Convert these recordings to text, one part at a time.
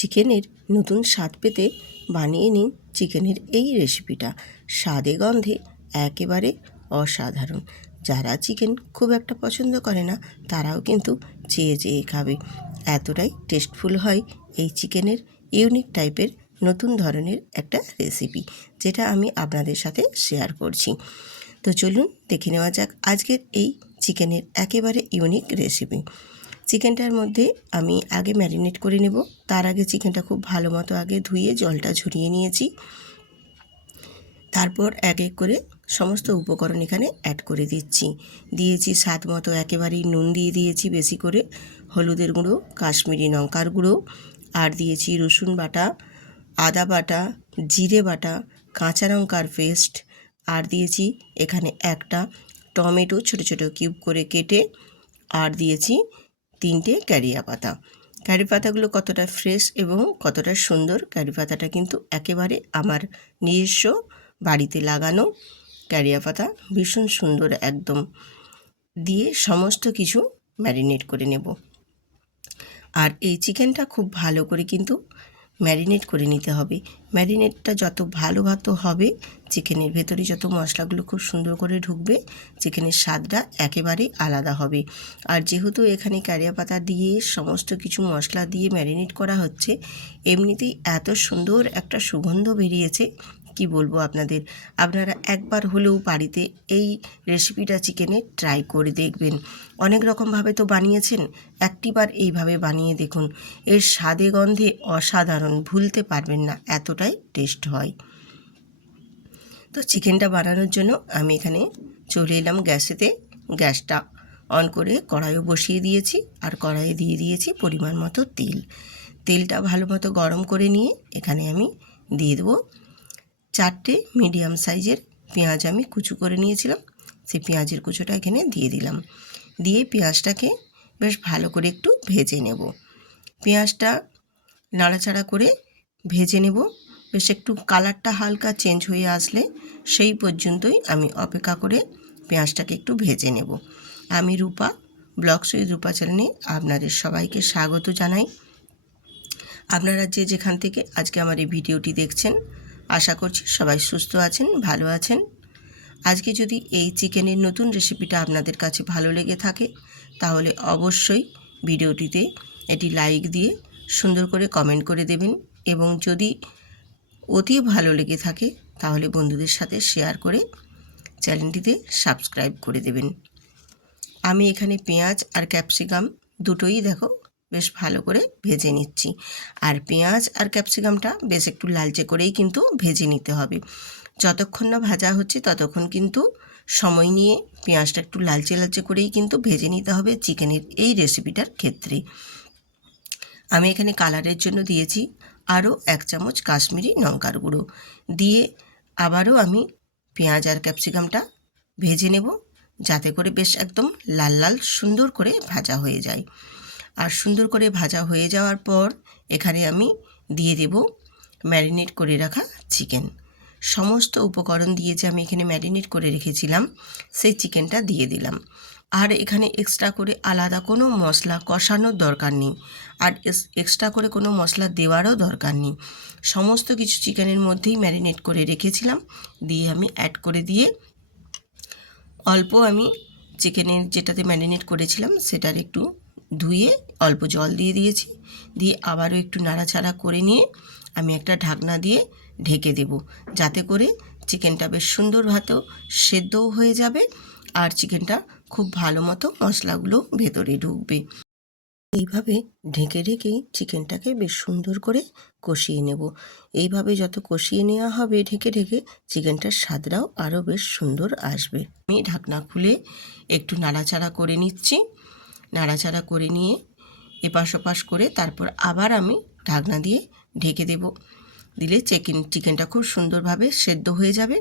চিকেনের নতুন স্বাদ পেতে বানিয়ে নিন চিকেনের এই রেসিপিটা। স্বাদে গন্ধে একেবারে অসাধারণ। যারা চিকেন খুব একটা পছন্দ করে না তারাও কিন্তু চেয়ে চেয়ে খাবে, এতটাই টেস্টফুল হয় এই চিকেনের ইউনিক টাইপের নতুন ধরনের একটা রেসিপি, যেটা আমি আপনাদের সাথে শেয়ার করছি। তো চলুন দেখে নেওয়া যাক আজকের এই চিকেনের একেবারে ইউনিক রেসিপি। চিকেনটার মধ্যে আমি আগে ম্যারিনেট করে নেব। তার আগে চিকেনটা খুব ভালো মতো আগে ধুয়ে জলটা ঝরিয়ে নিয়েছি। তারপর এক এক করে সমস্ত উপকরণ এখানে অ্যাড করে দিয়েছি স্বাদ মতো একেবারেই নুন দিয়ে দিয়েছি বেশি করে, হলুদের গুঁড়ো, কাশ্মীরি লঙ্কার গুঁড়ো, আর দিয়েছি রসুন বাটা, আদা বাটা, জিরে বাটা, কাঁচা লঙ্কার পেস্ট, আর দিয়েছি এখানে একটা টমেটো ছোটো ছোটো কিউব করে কেটে, আর দিয়েছি 3টে কারিয়া পাতা। কারি পাতাগুলো কতটা ফ্রেশ এবং কতটা সুন্দর, কারি পাতাটা কিন্তু একেবারে আমার নিজস্ব বাড়িতে লাগানো কারিয়া পাতা, ভীষণ সুন্দর একদম। দিয়ে সমস্ত কিছু ম্যারিনেট করে নেব। আর এই চিকেনটা খুব ভালো করে কিন্তু ম্যারিনেট করে নিতে হবে। ম্যারিনেটটা যত ভালো হবে, চিকেনের ভেতরে যত মশলাগুলো খুব সুন্দর করে ঢুকবে, চিকেনের স্বাদটা একেবারেই আলাদা হবে। আর যেহেতু এখানে কারিয়া পাতা দিয়ে সমস্ত কিছু মশলা দিয়ে ম্যারিনেট করা হচ্ছে, এমনিতেই এত সুন্দর একটা সুগন্ধ বেরিয়েছে, কি বলবো আপনাদের। আপনারা একবার হলেও বাড়িতে এই রেসিপিটা চিকেনের ট্রাই করে দেখবেন। অনেক রকমভাবে তো বানিয়েছেন, একটিবার এইভাবে বানিয়ে দেখুন। এর স্বাদে গন্ধে অসাধারণ, ভুলতে পারবেন না, এতটাই টেস্ট হয়। তো চিকেনটা বানানোর জন্য আমি এখানে চলে এলাম গ্যাসেতে। গ্যাসটা অন করে কড়াইও বসিয়ে দিয়েছি, আর কড়াইয়ে দিয়ে দিয়েছি পরিমাণ মতো তেল। তেলটা ভালো মতো গরম করে নিয়ে এখানে আমি দিয়ে দেবো 4টে মিডিয়াম সাইজের পেঁয়াজ আমি কুচু করে নিয়েছিলাম। সেই পেঁয়াজের কুচোটা এখানে দিয়ে দিলাম। দিয়ে পেঁয়াজটাকে বেশ ভালো করে একটু ভেজে নেব। পেঁয়াজটা নাড়াচাড়া করে ভেজে নেব। বেশ একটু কালারটা হালকা চেঞ্জ হয়ে আসলে সেই পর্যন্তই আমি অপেক্ষা করে পেঁয়াজটাকে একটু ভেজে নেব। আমি রূপা, ব্লগস উইথ রূপা চ্যানেলে আপনাদের সবাইকে স্বাগত জানাই। আপনারা যে যেখান থেকে আজকে আমার এই ভিডিওটি দেখছেন, আশা করছি সবাই সুস্থ আছেন, ভালো আছেন। আজকে যদি এই চিকেনের নতুন রেসিপিটা আপনাদের কাছে ভালো লেগে থাকে, তাহলে অবশ্যই ভিডিওটিতে এটি লাইক দিয়ে সুন্দর করে কমেন্ট করে দেবেন, এবং যদি অতি ভালো লেগে থাকে তাহলে বন্ধুদের সাথে শেয়ার করে চ্যানেলটিতে সাবস্ক্রাইব করে দেবেন। আমি এখানে পেঁয়াজ আর ক্যাপসিকাম দুটোই দেখো বেশ ভালো করে ভেজে নিচ্ছি। আর পেঁয়াজ আর ক্যাপসিকামটা বেশ একটু লালচে করেই কিন্তু ভেজে নিতে হবে। যতক্ষণ না ভাজা হচ্ছে ততক্ষণ কিন্তু সময় নিয়ে পেঁয়াজটা একটু লালচে লালচে করেই কিন্তু ভেজে নিতে হবে চিকেনের এই রেসিপিটার ক্ষেত্রে। আমি এখানে কালারের জন্য দিয়েছি আরও 1 চামচ কাশ্মীরি লঙ্কার গুঁড়ো। দিয়ে আবারও আমি পেঁয়াজ আর ক্যাপসিকামটা ভেজে নেব, যাতে করে বেশ একদম লাল লাল সুন্দর করে ভাজা হয়ে যায়। আর সুন্দর করে ভাজা হয়ে যাওয়ার পর এখানে আমি দিয়ে দেব ম্যারিনেট করে রাখা চিকেন। সমস্ত উপকরণ দিয়ে যে আমি এখানে ম্যারিনেট করে রেখেছিলাম, সেই চিকেনটা দিয়ে দিলাম। আর এখানে এক্সট্রা করে আলাদা কোনো মশলা কষানোর দরকার নেই, আর এক্সট্রা করে কোনো মশলা দেওয়ারও দরকার নেই। সমস্ত কিছু চিকেনের মধ্যেই ম্যারিনেট করে রেখেছিলাম, দিয়ে আমি অ্যাড করে দিয়ে অল্প আমি চিকেনের যেটাতে ম্যারিনেট করেছিলাম সেটার একটু ধুয়ে অল্প জল দিয়ে দিয়েছি। দিয়ে আবারও একটু নাড়াচাড়া করে নিয়ে আমি একটা ঢাকনা দিয়ে ঢেকে দেব, যাতে করে চিকেনটা বেশ সুন্দরভাবে সেদ্ধও হয়ে যাবে, আর চিকেনটা খুব ভালো মতো মশলাগুলো ভেতরে ঢুকবে। এইভাবে ঢেকে ঢেকেই চিকেনটাকে বেশ সুন্দর করে কষিয়ে নেব। এইভাবে যত কষিয়ে নেওয়া হবে ঢেকে ঢেকে, চিকেনটার স্বাদটাও আরও বেশ সুন্দর আসবে। আমি ঢাকনা খুলে একটু নাড়াচাড়া করে নিচ্ছি। নাড়াচাড়া করে নিয়ে এপাশ ওপাশ করে তারপর আবার আমি ঢাকনা দিয়ে ঢেকে দেব। দিলে চিকেনটা খুব সুন্দরভাবে সেদ্ধ হয়ে যাবে,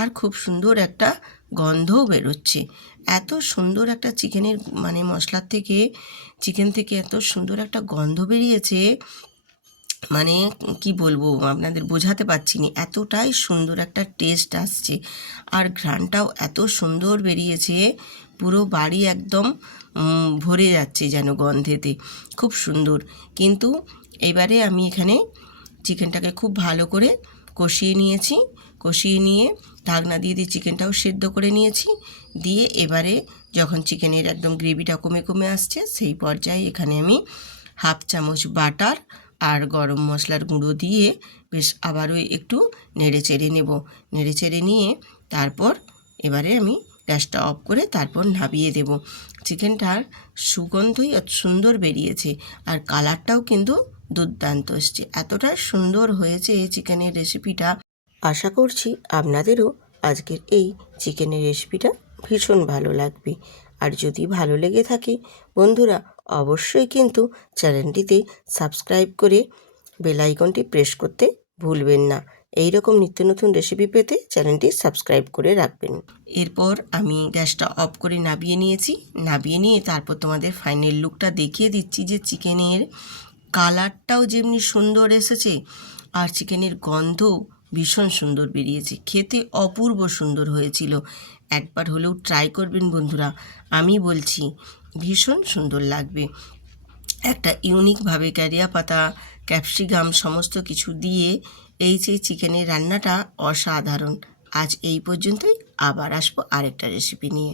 আর খুব সুন্দর একটা গন্ধও বেরোচ্ছে। এত সুন্দর একটা চিকেনের মশলার থেকে, চিকেন থেকে এত সুন্দর একটা গন্ধ বেরিয়েছে, কি বলবো আপনাদের বোঝাতে পারছি না, এতটাই সুন্দর একটা টেস্ট আসছে। আর ঘ্রাণটাও এত সুন্দর বেরিয়েছে, পুরো বাড়ি একদম ভরে যাচ্ছে যেন গন্ধেতে, খুব সুন্দর। কিন্তু এবারে আমি এখানে চিকেনটাকে খুব ভালো করে কষিয়ে নিয়েছি। কষিয়ে নিয়ে ঢাকনা দিয়ে চিকেনটাও সেদ্ধ করে নিয়েছি। দিয়ে এবারে যখন চিকেনের একদম গ্রেভিটা কমে কমে আসছে, সেই পর্যায়ে এখানে আমি 1/2 চামচ বাটার আর গরম মশলার গুঁড়ো দিয়ে বেশ আবারও একটু নেড়ে চেড়ে নেব। নেড়ে চেড়ে নিয়ে তারপর এবারে আমি গ্যাসটা অফ করে তারপর নামিয়ে দেব। চিকেনটার সুগন্ধই সুন্দর বেরিয়েছে, আর কালারটাও কিন্তু দুর্দান্ত এসছে। এতটা সুন্দর হয়েছে এই চিকেনের রেসিপিটা। আশা করছি আপনাদেরও আজকের এই চিকেনের রেসিপিটা ভীষণ ভালো লাগবে। আর যদি ভালো লেগে থাকে বন্ধুরা, অবশ্যই কিন্তু চ্যানেলটিতে সাবস্ক্রাইব করে বেল আইকনটি প্রেস করতে ভুলবেন না। এই রকম নিত্য নতুন রেসিপি পেতে চ্যানেলটি সাবস্ক্রাইব করে রাখবেন। এরপর আমি গ্যাসটা অফ করে নামিয়ে নিয়েছি। নামিয়ে নিয়ে তারপর তোমাদের ফাইনাল লুকটা দেখিয়ে দিচ্ছি যে চিকেনের কালারটাও যেমনি সুন্দর এসেছে, আর চিকেনের গন্ধ ভীষণ সুন্দর বেরিয়েছে। খেতে অপূর্ব সুন্দর হয়েছিল। একবার হলেও ট্রাই করবেন বন্ধুরা, আমি বলছি ভীষণ সুন্দর লাগবে। একটা ইউনিকভাবে কারিয়া পাতা, ক্যাপসিকাম সমস্ত কিছু দিয়ে এই যে চিকেনের রান্নাটা অসাধারণ। আজ এই পর্যন্তই, আবার আসবো আরেকটা রেসিপি নিয়ে।